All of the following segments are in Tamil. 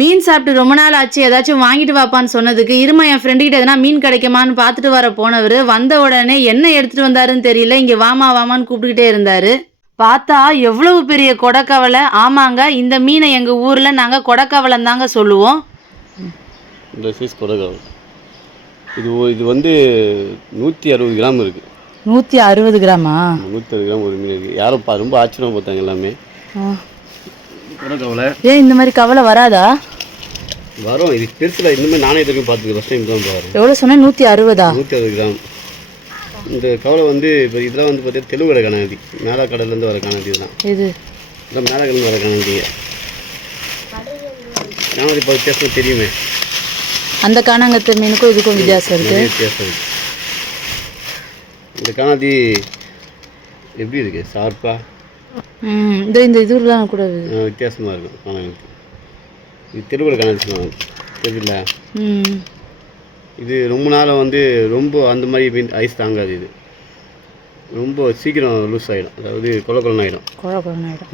மீன் சாப்பிட்டு ரொம்ப நாள் ஆச்சு, ஏதாச்சும் வாங்கிட்டு வாப்பான்னு சொன்னதுக்கு, இரும்மா என் ஃப்ரெண்டு கிட்ட எதனா மீன் கிடைக்குமான்னு பார்த்துட்டு வர போனவரு, வந்த உடனே என்ன எடுத்துட்டு வந்தாருன்னு தெரியல. இங்க வாமா வாமான்னு கூப்பிட்டுக்கிட்டே இருந்தாரு. பார்த்தா எவ்வளவு பெரிய கொடக்கவலை. ஆமாங்க, இந்த மீனை எங்க ஊர்ல நாங்க கொடக்கவலைன்னு தாங்க சொல்லுவோம். இந்த சைஸ் கொடக்கவலை. இது வந்து 160 கிராம் இருக்குது. 160 கிராமா? 160 கிராம் ஒரு மீன் இருக்குது. யாரும் ரொம்ப ஆச்சரியம் பார்த்தாங்க எல்லாமே. கொடக்கவலை ஏன் இந்த மாதிரி கவலை வராதா? வரும். இது பெருசில் இன்னுமே நானே இதுக்கு பார்த்துக்கு ஃபஸ்ட் டைம் தான் பாரு. எவ்வளோ சொன்னேன்? 160. 160 கிராம். இந்த கவலை வந்து இப்போ இதெல்லாம் வந்து பார்த்தீங்கன்னா தெலுங்குட கணாதி, மேலா கடல்லேருந்து வர கணாதி. இதெல்லாம் இதெல்லாம் மேலா கடலேருந்து வர கணாதிங்க. கணாதி இப்போ வித்தியாசம் தெரியுமே. அந்த காணாங்கத்தை மீனுக்கும் இதுக்கும் வித்தியாசம் இருக்குது. வித்தியாசம் இருக்குது. இந்த கணாதி எப்படி இருக்குது? ஷார்ப்பாக இந்த இதுலாம் கூட வித்தியாசமாக இருக்கும் காணாங்கத்தி. இது தெலுங்குட கணாதி சொல்லுவாங்க, தெரியல. இது ரொம்ப நாளாக வந்து ரொம்ப அந்த மாதிரி மீன் ஐஸ் தாங்காது. இது ரொம்ப சீக்கிரம் லூஸ் ஆகிடும், அதாவது கொலன்னு ஆகிடும்.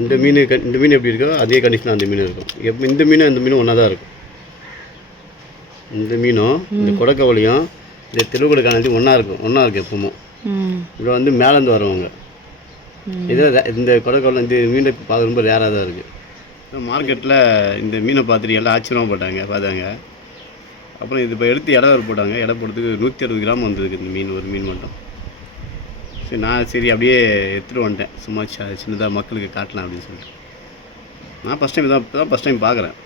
இந்த மீன் எப்படி இருக்கோ அதே கண்டிஷனாக அந்த மீன் இருக்கும். எப்போ இந்த மீனும் ஒன்றா தான் இருக்கும். இந்த மீனும் இந்த கொடக்கவலையும் இந்த தெலுங்குட கணாதி ஒன்றா இருக்குது எப்பவும். இதில் வந்து மேலேருந்து வரவங்க இதில் இந்த கொடக்கவலை இந்த மீனை பார்க்க ரொம்ப ரேராக தான் இருக்குது. மார்க்கெட்டில் இந்த மீனை பார்த்துட்டு எல்லாம் ஆச்சரியமாக பார்த்தாங்க. அப்புறம் இது இப்போ எடுத்து இடம் போட்டாங்க. இடம் போடுறதுக்கு 160 கிராம் வந்ததுக்கு இந்த மீன், ஒரு மீன் மட்டும். சரி, நான் அப்படியே எடுத்துகிட்டு வந்துட்டேன். சும்மா சின்னதாக மக்களுக்கு காட்டலாம் அப்படின்னு சொல்லிட்டு. நான் ஃபஸ்ட் டைம் பார்க்குறேன்.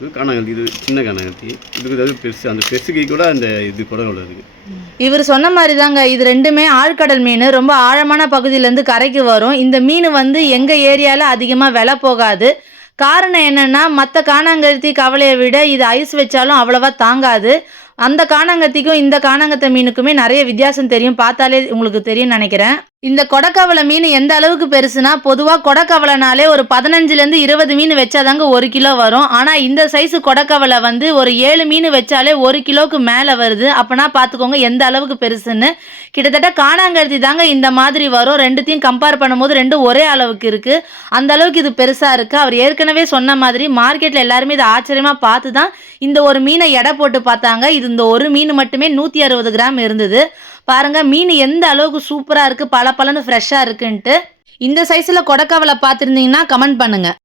இது காணாங்கத்தி, இது சின்ன காணாங்கத்தி. இதுக்கு அது பெருசு, அந்த பெருசுக்கு கூட அந்த இது கொடக்கவலை இருக்குது. இவர் சொன்ன மாதிரி தாங்க, இது ரெண்டுமே ஆழ்கடல் மீன். ரொம்ப ஆழமான பகுதியிலேருந்து கரைக்கு வரும். இந்த மீன் வந்து எங்கள் ஏரியாவில் அதிகமாக விலை போகாது. காரணம் என்னென்னா, மற்ற காணாங்கத்தி கவலையை விட இது ஐஸ் வச்சாலும் அவ்வளோவா தாங்காது. அந்த காணாங்கத்திக்கும் இந்த காணாங்கத்தை மீனுக்குமே நிறைய வித்தியாசம் தெரியும். பார்த்தாலே உங்களுக்கு தெரியும்னு நினைக்கிறேன். இந்த கொடக்கவலை மீன் எந்த அளவுக்கு பெருசுனா, பொதுவாக கொடக்கவலைனாலே ஒரு 15லேருந்து 20 மீன் வச்சாதாங்க 1 கிலோ வரும். ஆனால் இந்த சைஸு கொடக்கவலை வந்து ஒரு 7 மீன் வச்சாலே 1 கிலோவுக்கு மேலே வருது. அப்போனா பார்த்துக்கோங்க எந்த அளவுக்கு பெருசுன்னு. கிட்டத்தட்ட காணாங்கத்தி தாங்க இந்த மாதிரி வரும். ரெண்டுத்தையும் கம்பேர் பண்ணும்போது ரெண்டும் ஒரே அளவுக்கு இருக்குது. அந்த அளவுக்கு இது பெருசாக இருக்குது. அவர் ஏற்கனவே சொன்ன மாதிரி மார்க்கெட்டில் எல்லாருமே இதை ஆச்சரியமாக பார்த்து தான் இந்த ஒரு மீனை எடை போட்டு பார்த்தாங்க. இது இந்த ஒரு மீன் மட்டுமே 160 கிராம் இருந்தது. பாருங்க மீன் எந்த அளவுக்கு சூப்பராக இருக்குது, பல பலன்னு ஃப்ரெஷ்ஷாக இருக்குன்ட்டு. இந்த சைஸில் கொடக்கவலை பார்த்துருந்தீங்கன்னா கமெண்ட் பண்ணுங்கள்.